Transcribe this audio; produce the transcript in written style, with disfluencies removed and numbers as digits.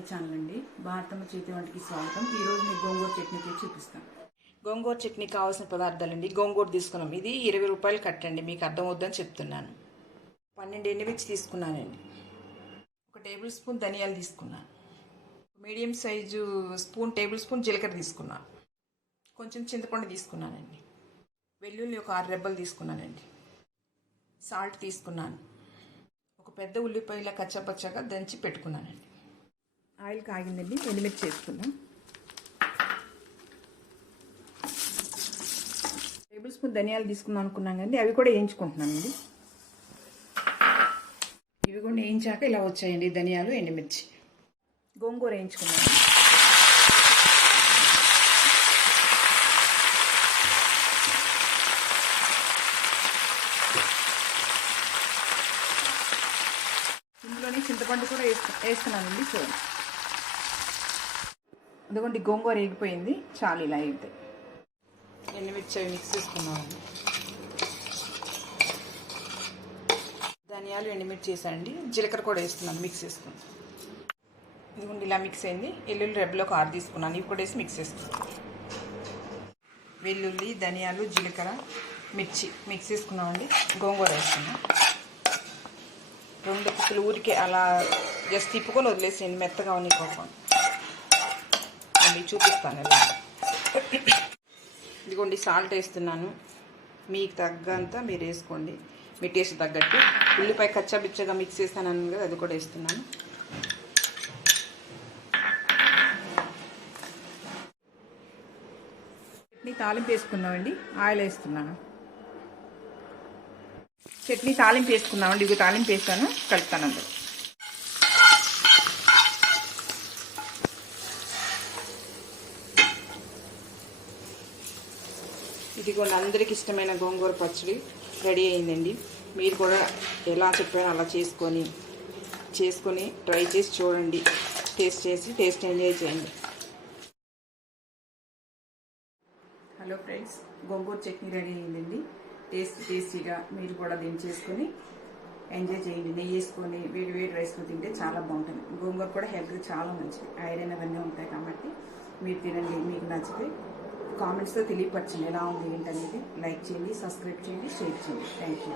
My channel అండి. భారతమ్మ చేతి వంటకి స్వాగతం. ఈరోజు మీకు గోంగూర చట్నీ చూపిస్తాను. గోంగూర చట్నీ కావాల్సిన పదార్థాలండి. గోంగూర తీసుకున్నాం, ఇది 20 రూపాయలు కట్టండి, మీకు అర్థమవుద్దని చెప్తున్నాను. 12 ఎండుమిర్చి తీసుకున్నానండి. 1 టేబుల్ స్పూన్ ధనియాలు తీసుకున్నాను. మీడియం సైజు టేబుల్ స్పూన్ జీలకర్ర తీసుకున్నాను. కొంచెం చింతపండు తీసుకున్నానండి. వెల్లుల్లి ఒక 6 రెబ్బలు తీసుకున్నానండి. సాల్ట్ తీసుకున్నాను. ఒక పెద్ద ఉల్లిపాయల కచ్చపచ్చగా దంచి పెట్టుకున్నానండి. ఆయిల్ కాగిందండి, ఎండుమిర్చి వేసుకుందాం. టేబుల్ స్పూన్ ధనియాలు తీసుకుందాం అనుకున్నాం కానీ అవి కూడా వేయించుకుంటున్నానండి. ఇవి కూడా వేయించాక ఇలా వచ్చాయండి ధనియాలు, ఎండుమిర్చి. గోంగూర వేయించుకున్నాను. ఇందులోనే చింతపండు కూడా వేస్తున్నానండి. చూడండి, అదిగోండి గోంగూర వేగిపోయింది. చాలు ఇలా అయితే. ఎండుమిర్చి అవి మిక్స్ చేసుకున్నామండి. ధనియాలు ఎండుమిర్చి వేసానండి. జీలకర్ర కూడా వేస్తున్నాను, మిక్స్ చేసుకున్నాను. ఇదిగోండి ఇలా మిక్స్ అయింది. వెల్లుల్లి రెబ్బలో ఒక 6 తీసుకున్నాను, ఇవి కూడా వేసి మిక్స్ చేసుకున్నాను. వెల్లుల్లి, ధనియాలు, జీలకర్ర, మిర్చి మిక్స్ చేసుకున్నామండి. గోంగూర వేసుకున్నాం. 2 కుక్కలు ఊరికే అలా జస్ట్ తిప్పుకొని వదిలేసేయండి, మెత్తగా ఉన్నకోకుండా. మళ్ళీ చూపిస్తాను ఇలా. ఇదిగోండి సాల్ట్ వేస్తున్నాను, మీకు తగ్గంత మీరు వేసుకోండి, మీ టేస్ట్ తగ్గట్టు. ఉల్లిపాయ కచ్చాబిచ్చగా మిక్స్ చేస్తాను కదా, అది కూడా వేస్తున్నాను. చట్నీ తాలింపు వేసుకున్నామండి. ఆయిల్ వేస్తున్నాను. చట్నీ తాలింపు వేసుకున్నామండి. ఇవి తాలింపు వేస్తాను, కలుపుతాను అందరూ. ఇది కూడా అందరికి ఇష్టమైన గోంగూర పచ్చడి రెడీ అయిందండి. మీరు కూడా ఎలా చెప్పారో అలా చేసుకొని ట్రై చేసి చూడండి. టేస్ట్ ఎంజాయ్ చేయండి. హలో ఫ్రెండ్స్, గోంగూర చట్నీ రెడీ అయిందండి. టేస్టీగా మీరు కూడా దీన్ని చేసుకొని ఎంజాయ్ చేయండి. నెయ్యి వేసుకొని వేడి రైస్తో తింటే చాలా బాగుంటుంది. గోంగూర కూడా హెల్త్కి చాలా మంచిది, ఐరన్ అవన్నీ ఉంటాయి కాబట్టి మీరు తినండి. మీకు నచ్చితే కామెంట్స్తో తెలియపరచండి ఎలా ఉంది ఏంటనేది. లైక్ చేయండి, సబ్స్క్రైబ్ చేయండి, షేర్ చేయండి. Thank you.